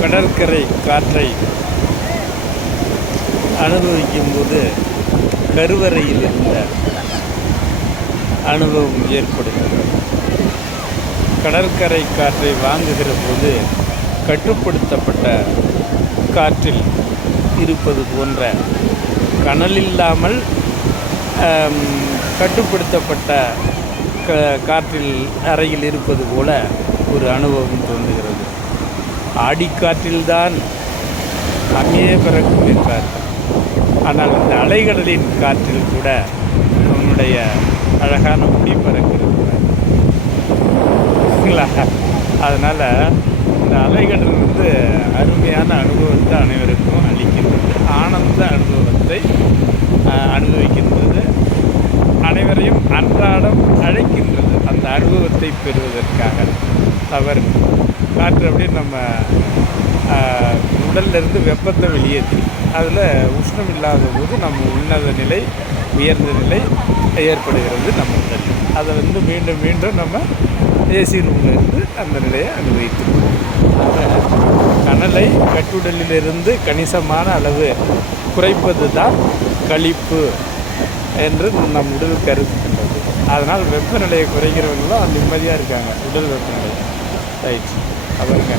கடற்கரை காற்றை அனுபவிக்கும்போது கருவறையில் இருந்த அனுபவம் ஏற்படுகிறது. கடற்கரை காற்றை வாங்குகிற போது கட்டுப்படுத்தப்பட்ட காற்றில் இருப்பது போன்ற கனலில்லாமல் இல்லாமல் கட்டுப்படுத்தப்பட்ட க காற்றில் அறையில் இருப்பது போல ஒரு அனுபவம் தோன்றுகிறது. ஆடிக்காற்றில்தான் அமையே பிறக்கும் என்றார்கள் ஆனால் இந்த அலைகடலின் காற்றில் கூட நம்முடைய அழகான முடி பறக்கிறது. சரிங்களா அதனால் இந்த அலைகடல் வந்து அருமையான அனுபவத்தை அனைவருக்கும் அளிக்கின்றது. ஆனந்த அனுபவத்தை அனுபவிக்கின்றது. அனைவரையும் அன்றாடம் அழைக்கின்றது. அந்த அனுபவத்தை பெறுவதற்காக தவறு. காற்று அப்படியே நம்ம உடல்லிருந்து இருந்து வெப்பத்தை வெளியேற்றி அதில் உஷ்ணம் இல்லாத போது நம்ம உன்னத நிலை உயர்ந்த நிலை ஏற்படுகிறது நம்ம உடல். அதை வந்து மீண்டும் மீண்டும் நம்ம ஏசி ரூமில் இருந்து அந்த நிலையை அனுபவித்துக்கணும் கனலை கட்டுடலிலிருந்து கணிசமான அளவு குறைப்பது தான் கழிப்பு என்று நம் உடல் கருதுகின்றது. அதனால் வெப்பநிலையை குறைக்கிறவங்களும் நிம்மதியாக இருக்காங்க. உடல் வெப்பநிலை. ரைட் அவருங்க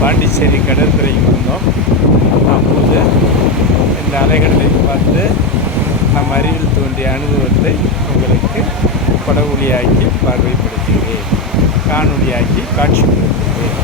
பாண்டிச்சேரி கடற்கரைக்கு வந்தோம். அப்போது இந்த அலைகளை பார்த்து நம் அறிவில் தோன்றிய அனுபவத்தை உங்களுக்கு படஒளியாக்கி பார்வைப்படுத்துகிறேன். காணொலியாக்கி காட்சிப்படுத்துகிறேன்